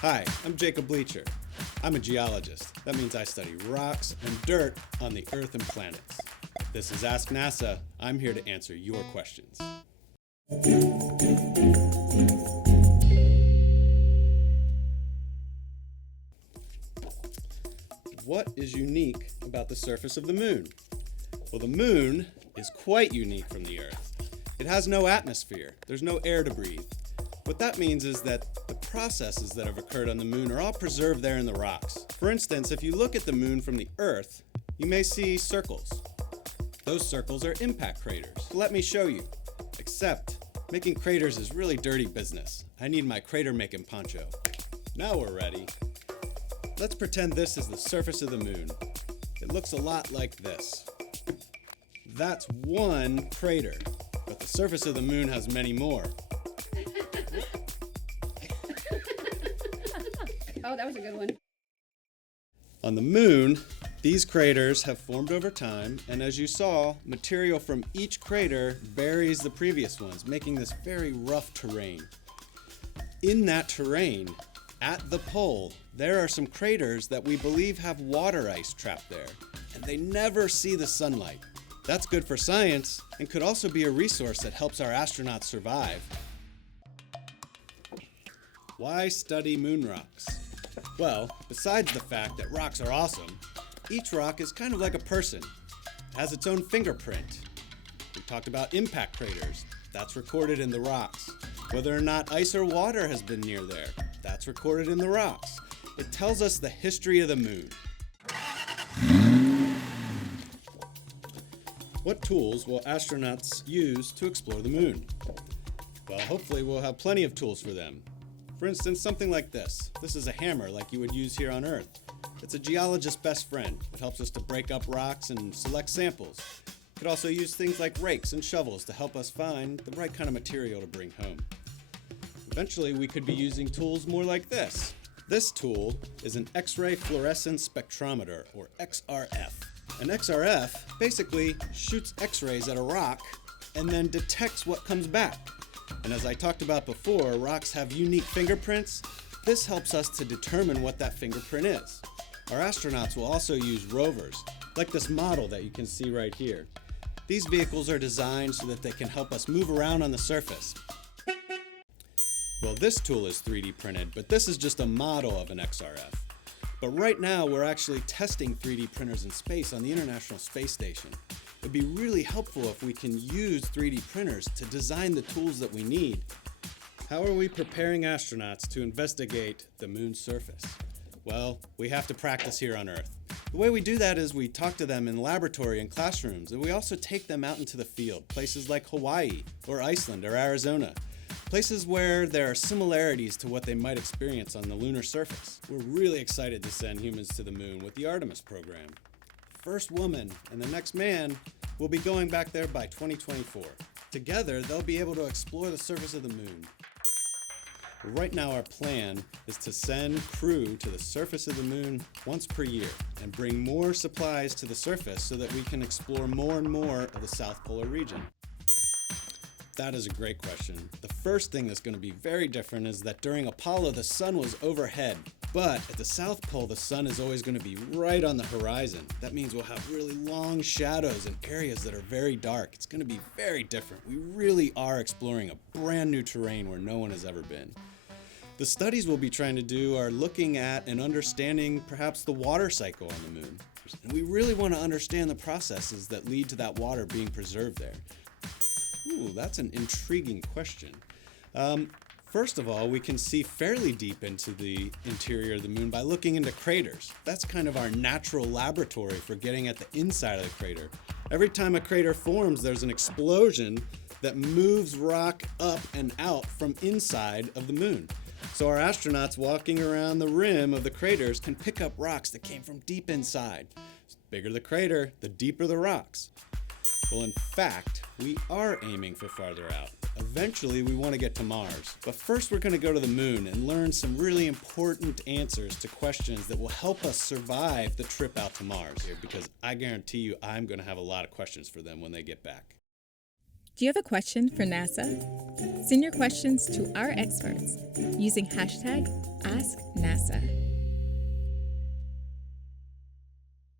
Hi, I'm Jacob Bleacher. I'm a geologist. That means I study rocks and dirt on the Earth and planets. This is Ask NASA. I'm here to answer your questions. What is unique about the surface of the moon? Well, the moon is quite unique from the Earth. It has no atmosphere. There's no air to breathe. What that means is that the processes that have occurred on the moon are all preserved there in the rocks. For instance, if you look at the moon from the Earth, you may see circles. Those circles are impact craters. Let me show you. Except, making craters is really dirty business. I need my crater making poncho. Now we're ready. Let's pretend this is the surface of the moon. It looks a lot like this. That's one crater, but the surface of the moon has many more. Oh, that was a good one. On the moon, these craters have formed over time, and as you saw, material from each crater buries the previous ones, making this very rough terrain. In that terrain, at the pole, there are some craters that we believe have water ice trapped there, and they never see the sunlight. That's good for science, and could also be a resource that helps our astronauts survive. Why study moon rocks? Well, besides the fact that rocks are awesome, each rock is kind of like a person. It has its own fingerprint. We talked about impact craters. That's recorded in the rocks. Whether or not ice or water has been near there, that's recorded in the rocks. It tells us the history of the moon. What tools will astronauts use to explore the moon? Well, hopefully we'll have plenty of tools for them. For instance, something like this. This is a hammer like you would use here on Earth. It's a geologist's best friend. It helps us to break up rocks and select samples. It could also use things like rakes and shovels to help us find the right kind of material to bring home. Eventually, we could be using tools more like this. This tool is an X-ray fluorescence spectrometer, or XRF. An XRF basically shoots X-rays at a rock and then detects what comes back. And as I talked about before, rocks have unique fingerprints. This helps us to determine what that fingerprint is. Our astronauts will also use rovers, like this model that you can see right here. These vehicles are designed so that they can help us move around on the surface. Well, this tool is 3D printed, but this is just a model of an XRF. But right now, we're actually testing 3D printers in space on the International Space Station. It'd be really helpful if we can use 3D printers to design the tools that we need. How are we preparing astronauts to investigate the moon's surface? Well, we have to practice here on Earth. The way we do that is we talk to them in laboratory and classrooms, and we also take them out into the field, places like Hawaii or Iceland or Arizona. Places where there are similarities to what they might experience on the lunar surface. We're really excited to send humans to the moon with the Artemis program. The first woman and the next man will be going back there by 2024. Together, they'll be able to explore the surface of the moon. Right now, our plan is to send crew to the surface of the moon once per year and bring more supplies to the surface so that we can explore more and more of the South Polar region. That is a great question. The first thing that's going to be very different is that during Apollo, the sun was overhead. But at the South Pole, the sun is always going to be right on the horizon. That means we'll have really long shadows and areas that are very dark. It's going to be very different. We really are exploring a brand new terrain where no one has ever been. The studies we'll be trying to do are looking at and understanding perhaps the water cycle on the moon. And we really want to understand the processes that lead to that water being preserved there. Ooh, that's an intriguing question. First of all, we can see fairly deep into the interior of the moon by looking into craters. That's kind of our natural laboratory for getting at the inside of the crater. Every time a crater forms, there's an explosion that moves rock up and out from inside of the moon. So our astronauts walking around the rim of the craters can pick up rocks that came from deep inside. The bigger the crater, the deeper the rocks. Well, in fact, we are aiming for farther out. Eventually, we want to get to Mars. But first, we're going to go to the moon and learn some really important answers to questions that will help us survive the trip out to Mars. Because I guarantee you, I'm going to have a lot of questions for them when they get back. Do you have a question for NASA? Send your questions to our experts using hashtag AskNASA.